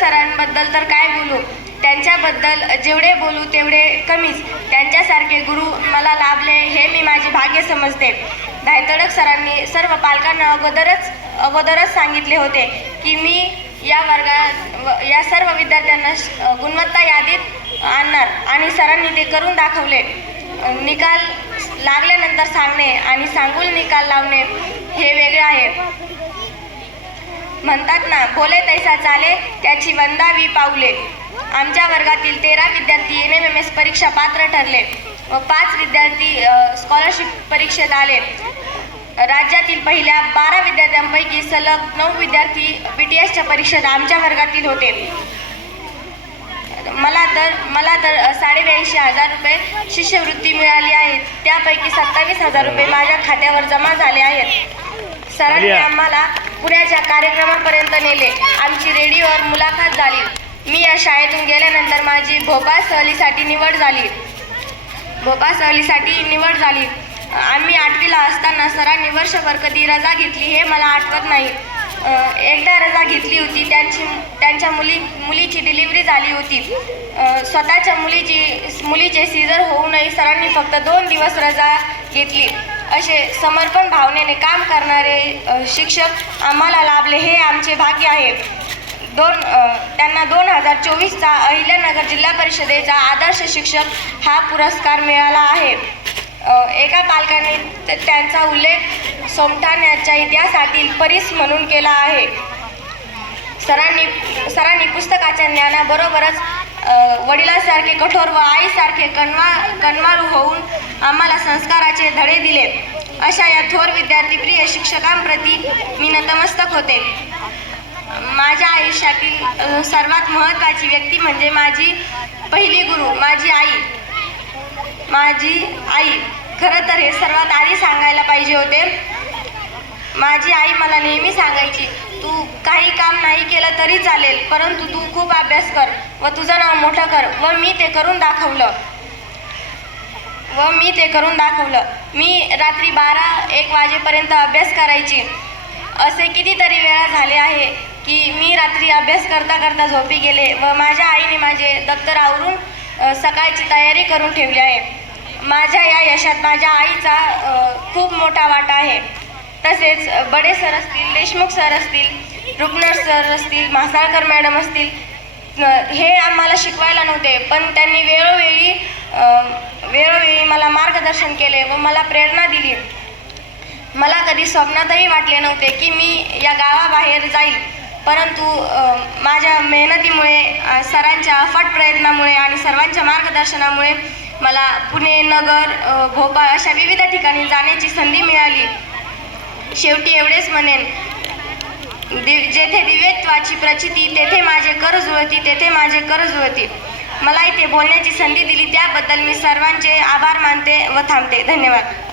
सरांबद्दल तर काय बोलू, त्यांच्याबद्दल जेवढे बोलू तेवढे कमीच. त्यांच्यासारखे गुरु मला लाभले हे मी माझे भाग्य समजते. धायतळक सरांनी सर्व पालकांना अगोदरच सांगितले होते की मी या सर्व विद्यार्थ्यांना गुणवत्ता यादीत आणणार आणि सरांनी ते करून दाखवले. निकाल लागल्यानंतर सांगणे आणि सांगून निकाल लावणे हे वेगळे आहे. म्हणतात ना, बोले तैसा चाले त्याची वंदावी पाऊले. आमच्या वर्गातील 13 विद्यार्थी NMMS परीक्षा पात्र ठरले व 5 विद्यार्थी स्कॉलरशिप परीक्षेत आले. राज्यातील पहिल्या 12 विद्यार्थ्यांपैकी सलग 9 विद्यार्थी BTSच्या परीक्षेत आमच्या वर्गातील होते. मला तर 82,500 रुपये शिष्यवृत्ती मिळाली आहे. त्यापैकी 27,000 रुपये माझ्या खात्यावर जमा झाले आहेत. सरांनी आम्हाला पुण्याच्या कार्यक्रमापर्यंत नेले. आमची रेडिओवर मुलाखत झाली. मी या शाळेतून गेल्यानंतर माझी भोपाळ सहलीसाठी निवड झाली. आम्ही 8वीला असताना सरांनी वर्षभर कधी रजा घेतली हे मला आठवत नाही. एकदा रजा घेतली होती. त्यांच्या मुलीची डिलिव्हरी झाली होती. स्वतःच्या मुलीचे सीझर होऊनही सरांनी फक्त 2 दिवस रजा घेतली. असे समर्पण भावनेने काम करणारे शिक्षक आम्हाला लाभले हे आमचे भाग्य आहे. त्यांना 2024चा अहिल्यानगर जिल्हा परिषदेचा आदर्श शिक्षक हा पुरस्कार मिळाला आहे. एका पालकाने त्यांचा उल्लेख सोमठाण्याच्या इतिहासातील परीस म्हणून केला आहे. सरांनी पुस्तकाच्या ज्ञानाबरोबरच वडिलांसारखे कठोर व आईसारखे कणवाळू होऊन आम्हाला संस्काराचे धडे दिले. अशा या थोर विद्यार्थीप्रिय शिक्षकांप्रती मी नतमस्तक होते. माझ्या आयुष्यातील सर्वात महत्त्वाची व्यक्ती म्हणजे माझी पहिली गुरु माझी आई. खरं तर हे सर्वात आधी सांगायला पाहिजे होते. माझी आई मला नेहमी सांगायची, तू काही काम नाही केलं तरी चालेल, परंतु तू खूप अभ्यास कर व तुझं नाव मोठं कर. व मी ते करून दाखवलं. मी रात्री 12-1 वाजेपर्यंत अभ्यास करायची. असे कितीतरी वेळा झाले आहे की मी रात्री अभ्यास करता झोपी गेले व माझ्या आईने माझे दप्तर आवरून सकाळची तयारी करून ठेवली आहे. माझ्या या यशात माझ्या आईचा खूप मोठा वाटा आहे. तसेच बडे सर असतील, देशमुख सर असतील, रुपनर सर असतील, म्हासाळकर मॅडम असतील, हे आम्हाला शिकवायला नव्हते, पण त्यांनी वेळोवेळी मला मार्गदर्शन केले व मला प्रेरणा दिली. मला कधी स्वप्नातही वाटले नव्हते की मी या गावाबाहेर जाईल, परंतु माझ्या मेहनतीमुळे, सरांच्या अफाट प्रयत्नामुळे आणि सर्वांच्या मार्गदर्शनामुळे मला पुणे, नगर, भोपाळ अशा विविध ठिकाणी जाण्याची संधी मिळाली. शेवटी एवढेच म्हणेन, जेथे दिव्यत्वाची प्रचिती तेथे माझे कर जुळती. मला इथे बोलण्याची संधी दिली त्याबद्दल मी सर्वांचे आभार मानते व थांबते. धन्यवाद.